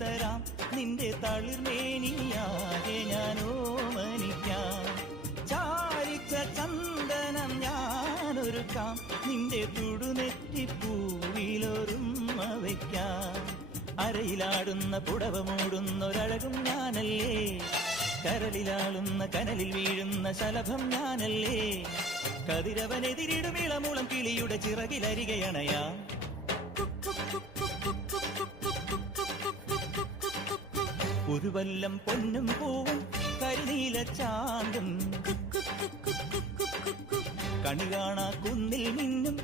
തരാം, നിന്റെ തളിർമേനിയാകെ ഞാനോമനിക്കാം. ചാരിച്ച ചന്ദനം ഞാനൊരുക്കാം, നിന്റെ തുടുനെറ്റിപ്പൂവിലൊരുമ്മ വയ്ക്കാം. അരയിലാടുന്ന പുടവ മൂടുന്നൊരഴകും ഞാനല്ലേ, കരളിലാളുന്ന കനലിൽ വീഴുന്ന ശലഭം ഞാനല്ലേ. കതിരവനെതിരിടും ഇളമുളം കിളിയുടെ ചിറകിലരികയണയാ. ഒരു വല്ലം പൊന്നും പൂവും കരിനീല ചാന്തും, കണി കാണാ കുന്നിൽ മിന്നും